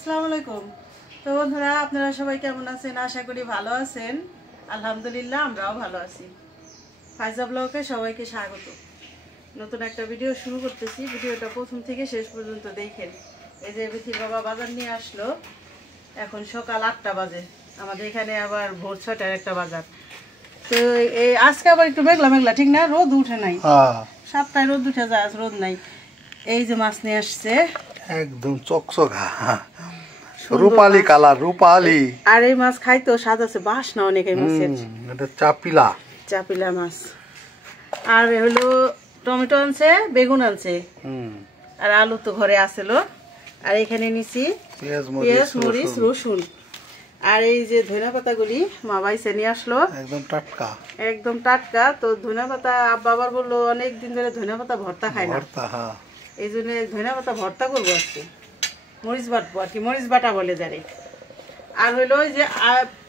আসসালামু আলাইকুম। তো বন্ধুরা, আপনারা সবাই কেমন আছেন? আশা করি ভালো আছেন। আলহামদুলিল্লাহ, আমরাও ভালো আছি। ফাইজা ব্লগে সবাইকে স্বাগত। নতুন একটা ভিডিও শুরু করতেছি। ভিডিওটা প্রথম থেকে শেষ পর্যন্ত দেখেন। এই যে বিথির বাবা বাজার নিয়ে আসলো। এখন সকাল 8টা বাজে। আমাদের এখানে আবার ভোর 6টার একটা বাজার। তো এই আজকে আবার একটু মেঘলা মেঘলা, ঠিক না? রোদ উঠে নাই। 7টায় রোদ উঠে যায়, আজ রোদ নাই। এই যে মাছ নিয়ে আসছে, একদম চকচকা রূপালি কালার, রূপালি। আর এই মাছ খাইতেও স্বাদ আছে, বাসনা অনেক এই মাছের। এটা চাপিলা চাপিলা মাছ। আর হলো টমেটো আনছে, বেগুন আনছে, আর আলু তো ঘরে আসলো। আর এখানে নিছি পেঁয়াজ, মরিচ, রসুন। আর এই যে ধনিয়া পাতাগুলি মা বাইছে নিয়ে আসলো, একদম টাটকা, একদম টাটকা। তো ধনিয়া পাতা আব্বা আবার বললো অনেক দিন ধরে ধনিয়া পাতা ভর্তা খায় না, এই জন্য ধনিয়া পাতা ভর্তা করবো আজকে। মরিচ বাটবো আর কি, মরিচ বাটা বলে যারে। আর হইলো ওই যে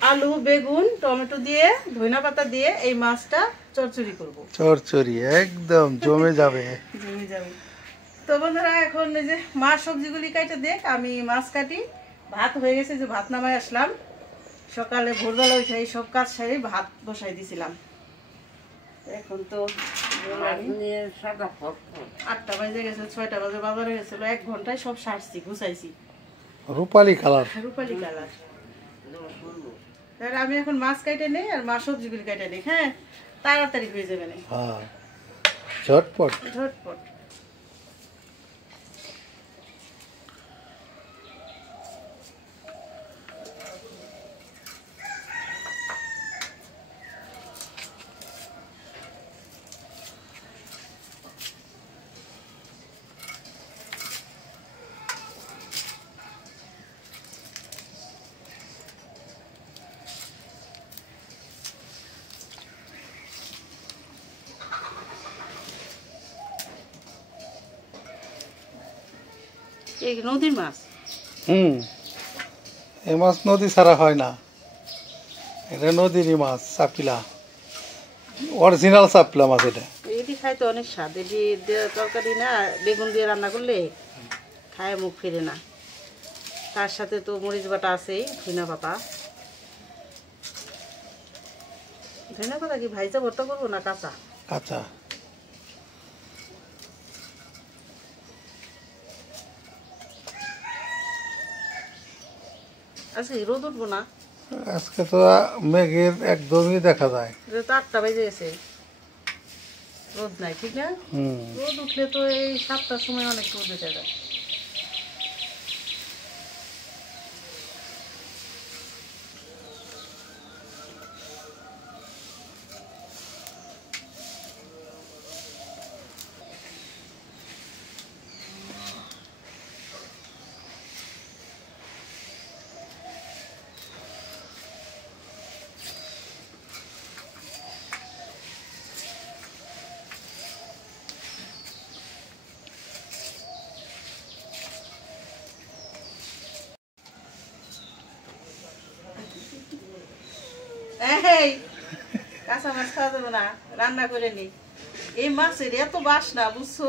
আলু, বেগুন, টমেটো দিয়ে ধনিয়া পাতা দিয়ে এই মাছটা চচ্চড়ি করব। চচ্চড়ি একদম জমে যাবে, জমে যাবে। তো বন্ধুরা, এখন এই যে মাছ সবজিগুলি কাটে দেখ, আমি মাছ কাটি। ভাত হয়ে গেছে, যে ভাত নামাই আসলাম। সকালে ভোরবেলা উঠে এই সব কাজ সারি ভাত বসাই দিছিলাম। এখন তো 8টা বাজে গেছে, 6টা বাজে বাজারে গেছিল। 1 ঘন্টায় সব সারছি, গুছাইছি। রূপালি কালার, রূপালি কালার। আমি এখন মাছ কাটে নেই আর মাছ সবজিগুলি কাটে নেই। হ্যাঁ, তাড়াতাড়ি হয়ে যাবে না, ঝটপট ঝটপট। এই নদীর মাছ। এই মাছ নদী ছাড়া হয় না, এটা নদীরই মাছ, চাপিলা, অরিজিনাল চাপিলা মাছ। এটা এটি খাইতে অনেক স্বাদ। এটি তরকারি না, বেগুন দিয়ে রান্না করলে খায় মুখ ফিরে না। তার সাথে তো মরিচ বাটা আছেই, ধনিয়া পাতা। ধনিয়া পাতা কি ভাইজা ভর্তা করবো না কাঁচা? কাঁচা। আজকে রোদ উঠবো না, আজকে তো মেঘের একদমই দেখা যায়। 8টা বেজে গেছে, রোদ নাই, ঠিক না? রোদ উঠলে তো এই 7টার সময় অনেক রোদ উঠে যায়। এই কাঁচা মাছ খাওয়া যাবে না, রান্না করে নি। এই মাছের এত বাসনা, বুঝছো?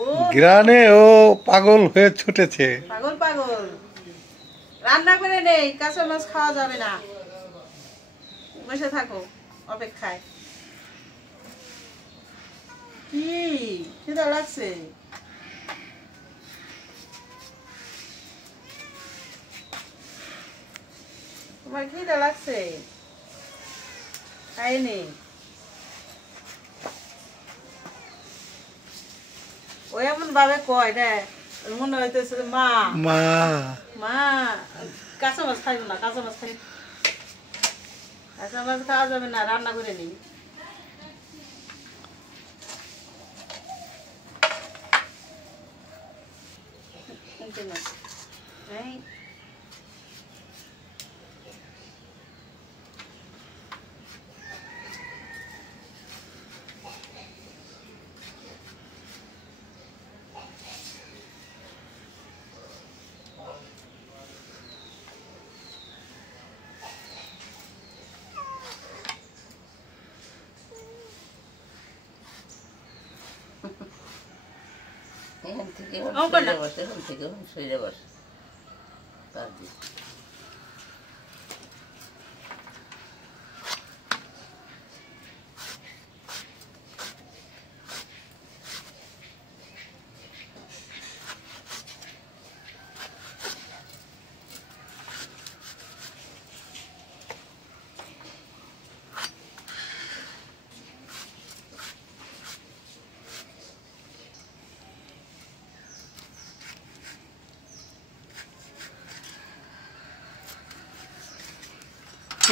ও গ্রানে ও পাগল হয়ে ছুটেছে, পাগল পাগল। রান্না করে নেই, কাঁচা মাছ খাওয়া যাবে না। বসে থাকো অপেক্ষায়। কি খিদা লাগছে? তোমার খিদা লাগছে? খাইনি। ওই এমন ভাবে কয় রে, মনে হইতেছে মা মা মা কাঁচা মাছ খাইব না, কাঁচা মাছ খাই, কাঁচা মাছ খাওয়া যাবে না, রান্না করে নিই।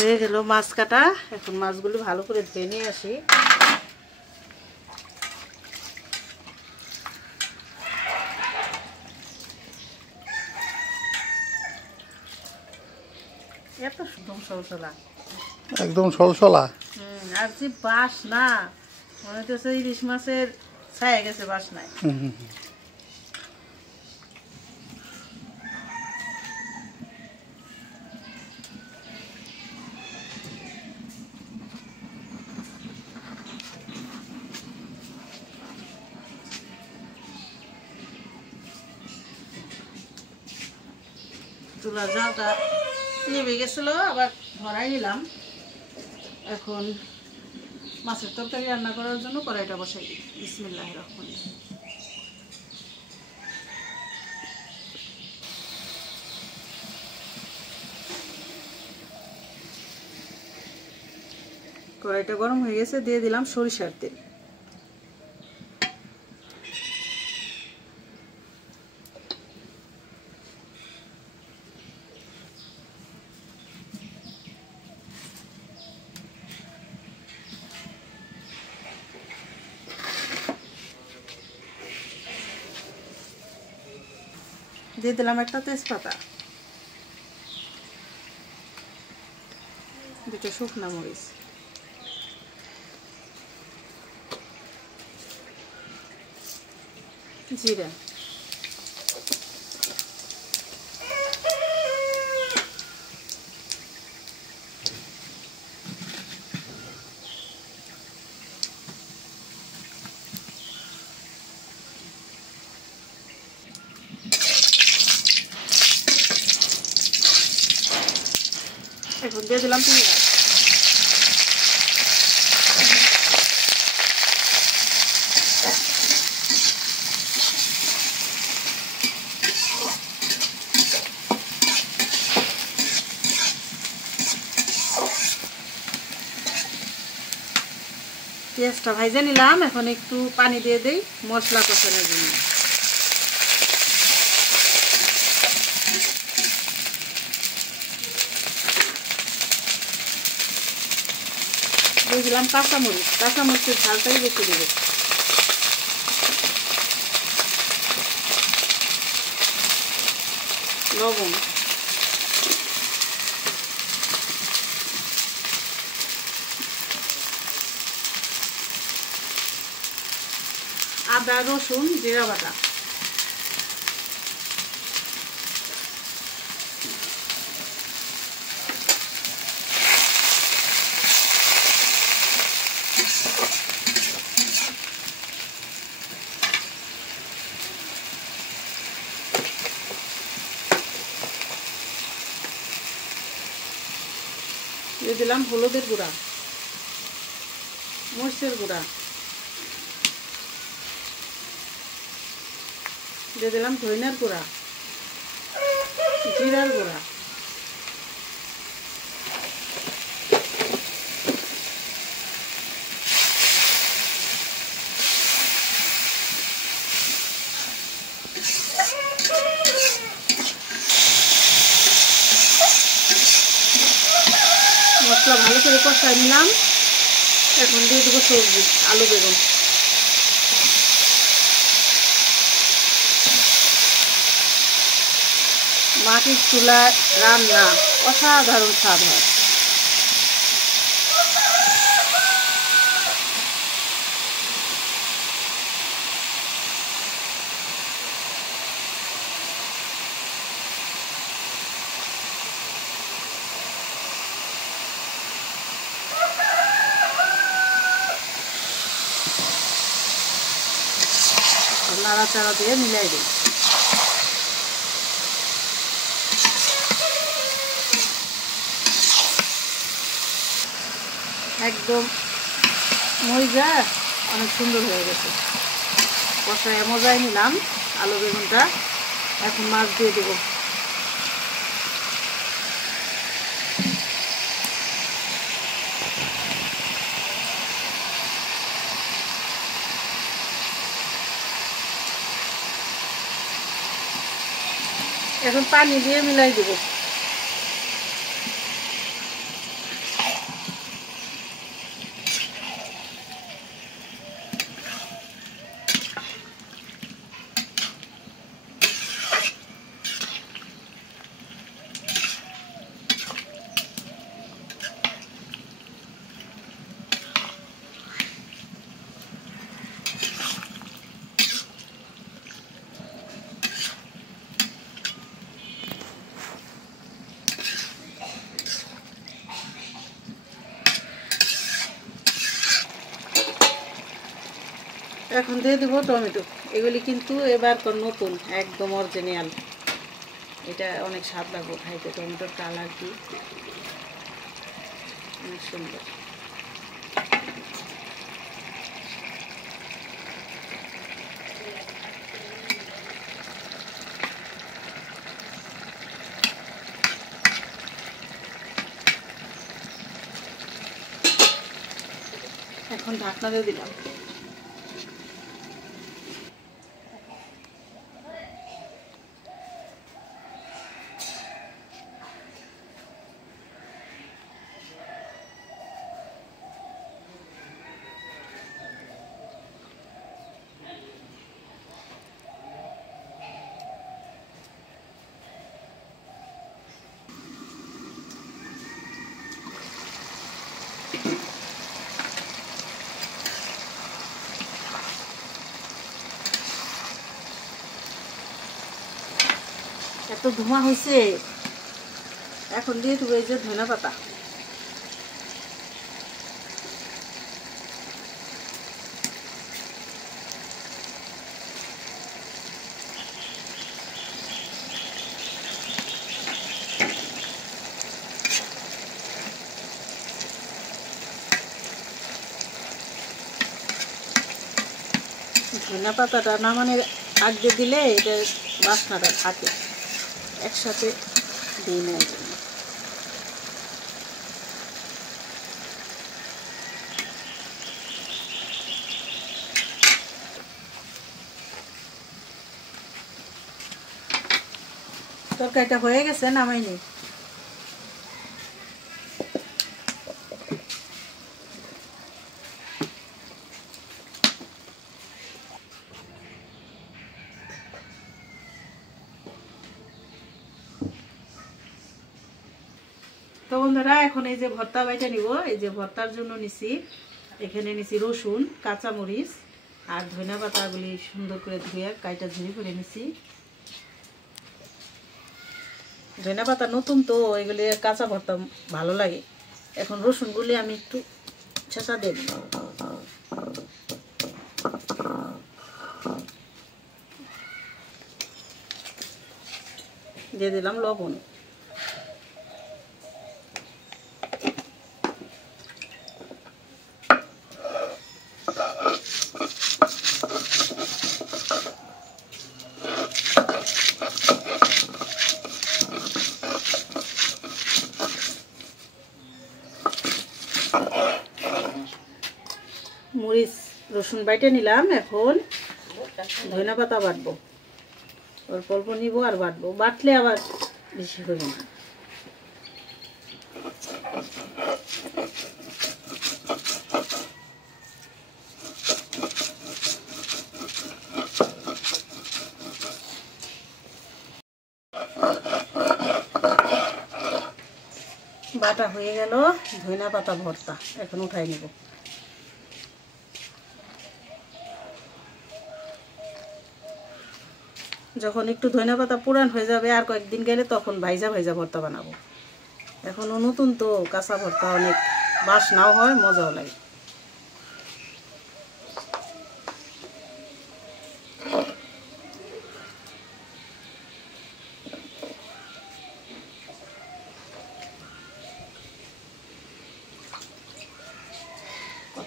হয়ে গেল মাছ কাটা। এখন মাছগুলো ভালো করে ধুয়ে নিয়ে আসি। এত একদম সলসলা, একদম সলসলা। আর যে বাস না, মনে হচ্ছে ইলিশ মাছের ছায়া গেছে বাস নাই। চুলার জালটা নেমে গেছিল, আবার ধরাই নিলাম। এখন মাছের তরকারি রান্না করার জন্য কড়াইটা বসাই দিই। বিসমিল্লাহির রহমানির রহিম। কড়াইটা গরম হয়ে গেছে, দিয়ে দিলাম সরিষার তেল। দিয়ে দিলাম একটা তেজপাতা, দুটো শুকনা মরিচ, জিরা, এখন দিয়ে দিলাম পেঁয়াজ। পেঁয়াজটা ভাজে নিলাম, এখন একটু পানি দিয়ে দেই মশলা কষানোর জন্য। দিয়ে দিলাম কাঁচামরিচ, কাঁচামরিচের ঝালটাই বেশি দেবে। লবণ, আদা রসুন জিরা বাটা, দিয়ে দিলাম হলুদের গুঁড়া, মরিচের গুঁড়া, দিয়ে দিলাম ধনিয়ার গুঁড়া, জিরার গুঁড়া, মশলা ভালো করে কষাই নিলাম। এখন দিয়ে দেবো সবজি, আলু বেগুন। মাটির চুলায় রান্না অসাধারণ স্বাদ হয়। নাড়াচাড়া দিয়ে মিলাই দিই। একদম মজা, অনেক সুন্দর হয়ে গেছে। কষায় মজাই নিলাম আলু বেগুনটা। এখন মাছ দিয়ে দেবো। এখন পানি দিয়ে মিলাই দেবো। এখন দিয়ে দেবো টমেটো। এগুলি কিন্তু এবারকার নতুন, একদম অরিজিনাল। এটা অনেক স্বাদ লাগবে খাইতে। টমেটোর কালার কি অনেক সুন্দর। এখন ঢাকনা দিয়ে দিলাম। এত ধোঁয়া হয়েছে। এখন দিয়ে দেবো এই যে ধনে পাতা। ধনে পাতাটা নামানোর আগে দিলে এটা বাসনাটা থাকে, একসাথে দিয়ে নেওয়ার জন্য। তরকারিটা হয়ে গেছে, নামাই নেই। তো বন্ধুরা, এখন এই যে ভর্তা বাইটা নিব। এই যে ভর্তার জন্য নিছি, এখানে নিছি রসুন, কাঁচামরিচ আর ধনিয়া পাতাগুলি সুন্দর করে ধুয়ে কাইটা ঝুড়ি করে নিছি। ধনিয়া পাতা নতুন তো, এগুলি কাঁচা ভর্তা ভালো লাগে। এখন রসুনগুলি আমি একটু ছেঁচা দিয়ে দিই। দিয়ে দিলাম লবণ। মরিচ রসুন বাইটে নিলাম। এখন ধনিয়া পাতা বাটবো, অল্প অল্প নিব আর বাটবো। বাটলে আবার বেশি হবে না। বাটা হয়ে গেল ধনিয়া পাতা ভর্তা। এখন উঠাই নেব। যখন একটু ধনিয়া পাতা পুরান হয়ে যাবে আর কয়েকদিন গেলে তখন ভাইজা ভাইজা ভর্তা বানাবো। এখনও নতুন তো, কাঁচা ভর্তা অনেক বাসনাও হয়, মজাও লাগে।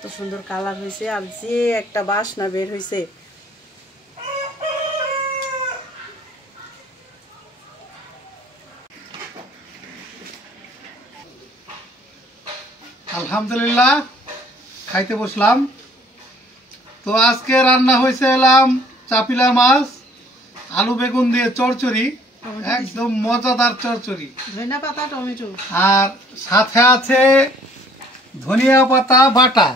কত সুন্দর কালার হয়েছে আর যে একটা বাসনা বের হয়েছে। আলহামদুলিল্লাহ খাইতে বসলাম। তো আজকে রান্না হয়েছে এলাম চাপিলা মাছ, আলু বেগুন দিয়ে চচ্চড়ি, একদম মজাদার চচ্চড়ি। ধনিয়া পাতা টমেটো আর সাথে আছে ধনিয়া পাতা বাটা।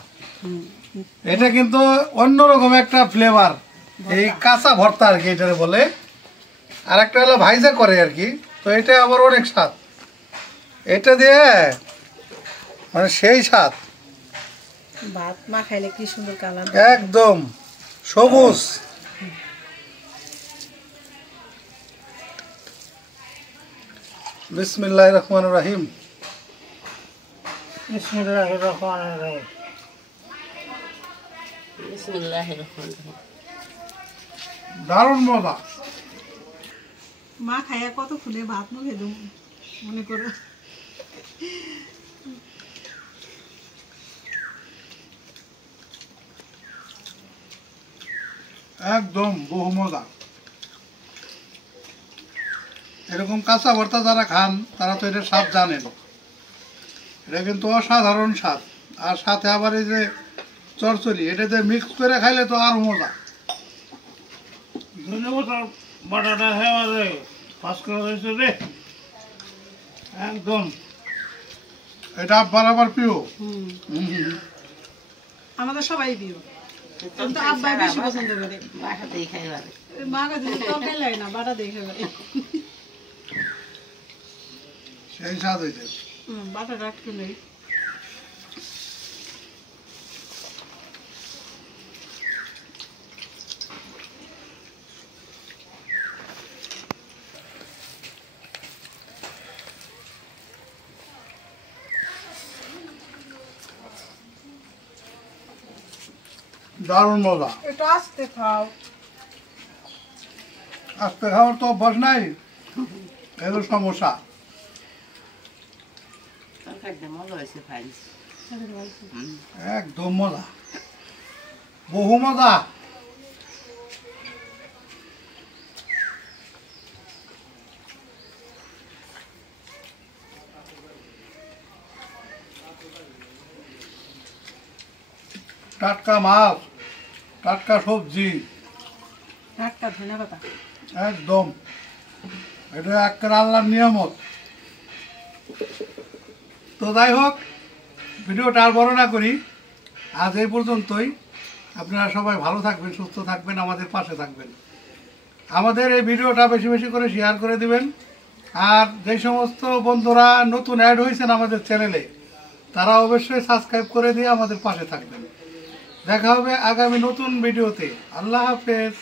এটা কিন্তু অন্যরকম একটা ফ্লেভার, এই কাঁচা ভর্তা আর কি এটা বলে। আর একটা হলো ভাইজা করে আর কি, তো এটা আবার অনেক স্বাদ। এটা দিয়ে মানে সেই স্বাদ, ভাত মা খাইলে কি সুন্দর কালার, একদম সবুজ। বিসমিল্লাহির রহমানির রহিম। বিসমিল্লাহির রহমানির রহিম। দারুণ মজা। মা খাইয়া কত খুলে ভাত মুখে দেব মনে করো। একদম বহু মজা। এরকম কাঁচা ভর্তা যারা খান তারা তো এটা স্বাদ জানেন। এটা কিন্তু অসাধারণ স্বাদ। আর সাথে আবার এই যে চচ্চড়ি, এটাতে মিক্স করে খাইলে তো আরো মজা। বাটাটা হ্যাঁ পাস করা হয়েছে রে, একদম এটা বরাবর প্রিয়। আমাদের সবাই প্রিয়, কিন্তু আব্বাই বেশি পছন্দ করে। বাটা দিয়ে খাই ভালো, মা কাছে তরকারি লাগে না, বাটা দিয়ে খাই ভালো। সেই স্বাদ হয়েছে। বাটাটা একটু নেই। দারুণ মজা। এটা আস্তে খাও, আজকে খাওয়ার তো অভ্যাস নাই, এগুলো সমস্যা। একদম মজা, বহু মজা। টাটকা মাছ, টাটকা সবজি, টাটকা ধনিয়া পাতা, একদম এটা একটা আল্লাহর নিয়ামত। তো যাই হোক, ভিডিওটা আর বড় না করি, আজ এই পর্যন্তই। আপনারা সবাই ভালো থাকবেন, সুস্থ থাকবেন, আমাদের পাশে থাকবেন। আমাদের এই ভিডিওটা বেশি বেশি করে শেয়ার করে দিবেন। আর যে সমস্ত বন্ধুরা নতুন অ্যাড হয়েছেন আমাদের চ্যানেলে, তারা অবশ্যই সাবস্ক্রাইব করে দিয়ে আমাদের পাশে থাকবেন। দেখা হবে আগামী নতুন ভিডিওতে। আল্লাহ হাফেজ।